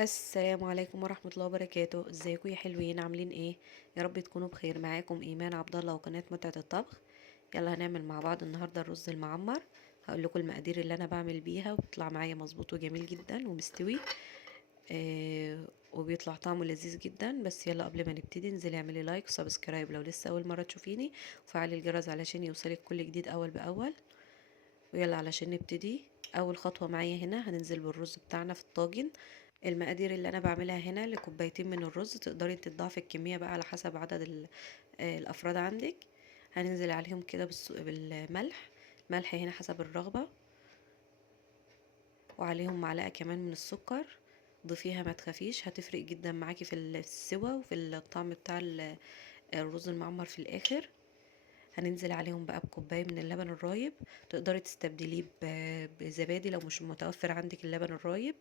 السلام عليكم ورحمة الله وبركاته. ازيكم يا حلوين؟ عاملين ايه؟ يا رب تكونوا بخير. معاكم ايمان عبد الله وقناة متعة الطبخ. يلا هنعمل مع بعض النهاردة الرز المعمر. هقول لكم المقادير اللي انا بعمل بيها وبيطلع معايا مظبوط وجميل جدا ومستوي. وبيطلع طعمه لذيذ جدا. بس يلا قبل ما نبتدي انزلي اعملي لايك وسبسكرايب لو لسه اول مرة تشوفيني، وفعلي الجرس علشان يوصلك كل جديد اول باول. ويلا علشان نبتدي. اول خطوة معايا هنا هننزل بالرز بتاعنا في الطاجن. المقادير اللي انا بعملها هنا لكوبايتين من الرز، تقدري تضاعفي الكمية بقى على حسب عدد الافراد عندك. هننزل عليهم كده بالملح. ملح هنا حسب الرغبة. وعليهم معلقة كمان من السكر. ضيفيها ما تخافيش، هتفرق جدا معاكي في السوا وفي الطعم بتاع الرز المعمر في الاخر. هننزل عليهم بقى بكوباية من اللبن الرايب. تقدري تستبدليه بزبادي لو مش متوفر عندك اللبن الرايب.